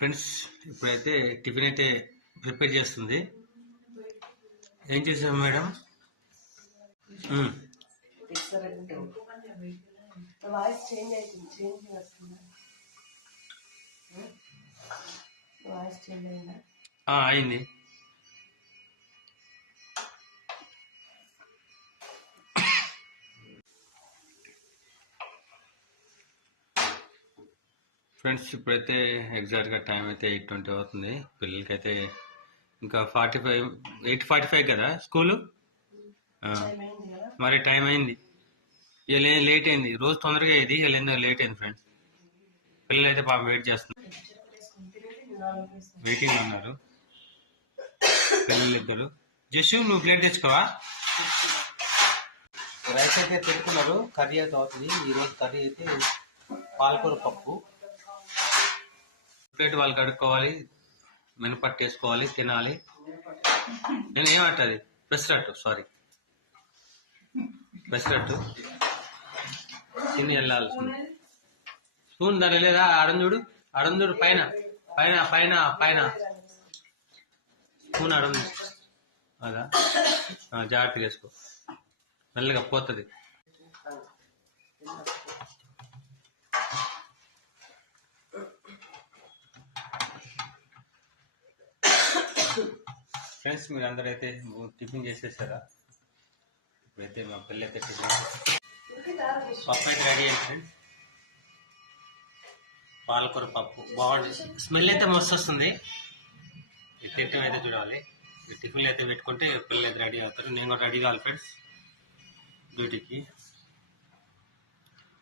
Friends ఇప్పుడైతే tiffin అయితే prepare చేస్తుంది. ఏం చేసాం మేడం? వాయిస్ చేంజ్ అవుతుంది. చేంజ్ వస్తుందా? వాయిస్ చేంజ్ అయిందా? అయింది. ఫ్రెండ్స్ ఇప్పుడైతే ఎగ్జాక్ట్గా టైం అయితే 8:20 అవుతుంది. పిల్లలకైతే ఇంకా 8:45 కదా స్కూలు. మరి టైం అయింది. ఇలా లేట్ అయింది. రోజు తొందరగా అయ్యేది, ఇలా ఎందుకు లేట్ అయింది ఫ్రెండ్స్. పిల్లలు అయితే పాపం వెయిట్ చేస్తున్నారు, వెయిటింగ్ ఉన్నారు పిల్లలు ఇద్దరు. జస్ట్ నువ్వు ప్లేట్ తెచ్చుకోవా? రైస్ అయితే పెట్టుకున్నారు, కర్రీ అయితే అవుతుంది. ఈరోజు కర్రీ అయితే పాలకూర పప్పు. ప్లేట్ వాళ్ళు కడుక్కోవాలి, మినపట్టు వేసుకోవాలి, తినాలి. నేను ఏమంటది పెసరట్టు, సారీ పెసరట్టు తిని వెళ్ళాల్సింది. స్పూన్ ధర లేదా? అడంజుడు అడంజుడు పైన పైన పైన పైన స్పూన్ అడంజు అదా, జాగ్రత్తగా వేసుకో, మెల్లగా పోతుంది. ఫ్రెండ్స్ మీరు అందరైతే టిఫిన్ చేసేసారా? ఇప్పుడైతే మా పిల్లలు అయితే టిఫిన్ పప్పు అయితే రెడీ అయింది ఫ్రెండ్స్. పాలకూర పప్పు బాగుంటుంది, స్మెల్ అయితే మస్తు వస్తుంది. తింటాం అయితే చూడాలి. టిఫిన్లు అయితే పెట్టుకుంటే పిల్లలు అయితే రెడీ అవుతారు. నేను కూడా రెడీ కావాలి ఫ్రెండ్స్ డ్యూటీకి.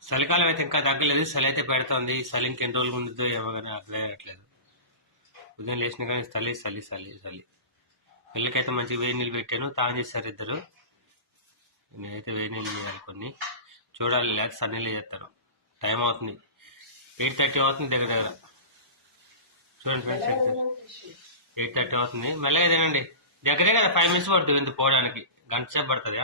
చలికాలం అయితే ఇంకా తగ్గలేదు, చలి అయితే పెడుతుంది. చలి ఇంకెన్ని రోజులు ఉండిద్దో ఏమో కానీ అట్లే అట్లేదు. ఉదయం లేచిన కానీ చలి చలి చలి చలి. పిల్లలకైతే మంచిగా వేడి నీళ్ళు పెట్టాను, తాను చేస్తారు ఇద్దరు. నేనైతే వేడి నీళ్ళు వేయాలి కొన్ని, చూడాలి లేకపోతే సన్నీళ్ళు చేస్తారు. టైం అవుతుంది, 8:30 అవుతుంది దగ్గర దగ్గర. చూడండి ఫ్రెండ్స్ 8:30 అవుతుంది. మెల్లగా తినండి, దగ్గరే కదా 5 minutes పడుతుంది ఎందుకు పోవడానికి, గంట సేపు పడుతుంది.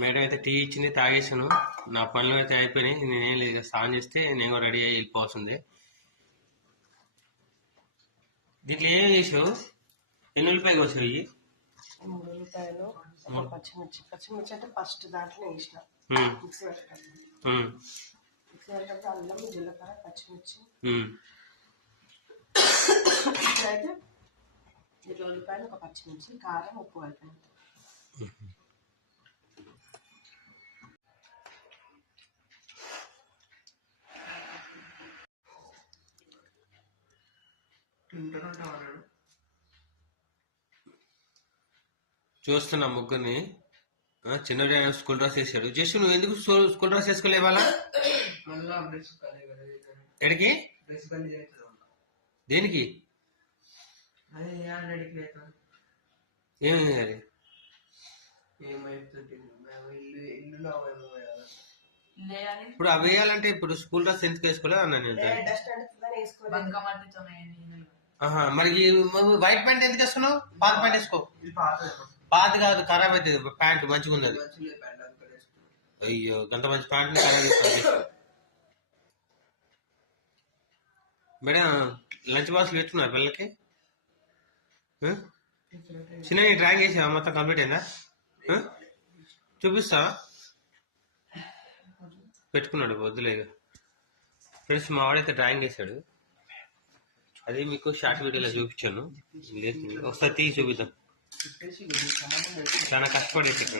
మేడం అయితే టీ ఇచ్చింది, తాగేసాను. నా పనులు అయితే అయిపోయినాయి. నేనేం లేదు, స్నానం చేస్తే నేను కూడా రెడీ అయ్యి వెళ్ళిపోవాల్సిందే. దీంట్లో ఏం చేసావు? ఎన్ని ఉల్లిపాయలు కోసావు? 3 ఉల్లిపాయలు, పచ్చిమిర్చి. పచ్చిమిర్చి అంటే ఫస్ట్ దాంట్లో వేసిన మిక్సీ పెట్టేటప్పుడు. మిక్సీ పెట్టేటప్పుడు అల్లం, జీలకర్ర, పచ్చిమిర్చి. అయితే ఇట్లా ఉల్లిపాయలు, ఒక పచ్చిమిర్చి, కారం, ఉప్పు కలిపాను. చూస్తున్నా ముగ్గురిని. చిన్న స్కూల్ డ్రెస్ వేసాడు. జస్ట్ నువ్వు ఎందుకు స్కూల్ డ్రెస్ వేసుకోలేవాలా? ఎడికి? దేనికి? ఏమైంది అది? ఇప్పుడు అవి వేయాలంటే ఇప్పుడు స్కూల్ డ్రెస్ ఎందుకు వేసుకోలేదు అన్నా నేను. మరి వైట్ ప్యాంట్ ఎందుకు వేసుకున్నావు? పాత ప్యాంట్ వేసుకో. పాత కాదు, ఖరాబ్ అవుతుంది. ప్యాంట్ మంచిగా ఉన్నది. అయ్యో గంత మంచి ప్యాంట్ ఖరాబ్ చేస్తాను. మేడం లంచ్ బాక్స్లు పెట్టుకున్నారు పిల్లలకి? చిన్న డ్రాయింగ్ చేసావా? మొత్తం కంప్లీట్ అయిందా? చూపిస్తావా? పెట్టుకున్నాడు వద్దులేదు. ఫ్రెండ్స్ మా వాడైతే డ్రాయింగ్ వేసాడు, అది మీకు షార్ట్ వీడియోలో చూపించాను. ఒకసారి తీసి చూపిద్దాం. చాలా కష్టపడి వేసాడు.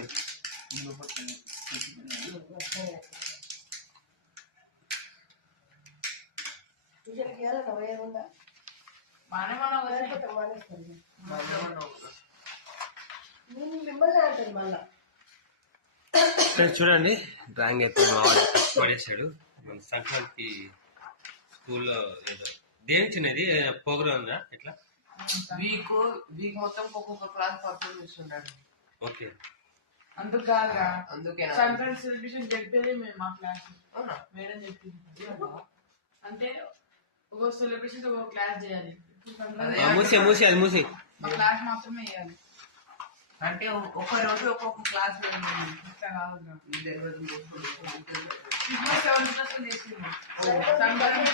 చూడండి డ్రాయింగ్ అయితే మా వాడు కష్టపడేసాడు. మన సంక్రాంతి స్కూల్లో ఏదో దేని చిన్నది ప్రోగ్రామ్ ఉందా? ఎట్లా వీక్ మొత్తం ఒక్కొక్క క్లాస్ పర్ఫార్మ్ చేస్తుంటాడు. ఓకే, అందుకు కాదురా, అందుకే సంక్రాంతి సెలబ్రేషన్ చెప్పేది మేము మా క్లాస్ మేడం చెప్పింది. అంటే ఒక్కొక్క సెలబ్రేషన్ ఒక్కొక్క క్లాస్ చేయాలి. మూసి అది మూసి మా క్లాస్ మాత్రమే చేయాలి. అంటే ఒక రోజు ఒక్కొక్క క్లాస్ ఇట్లా కాదు. క్రిస్మస్ 7th క్లాస్ లో చేసింది సంబరం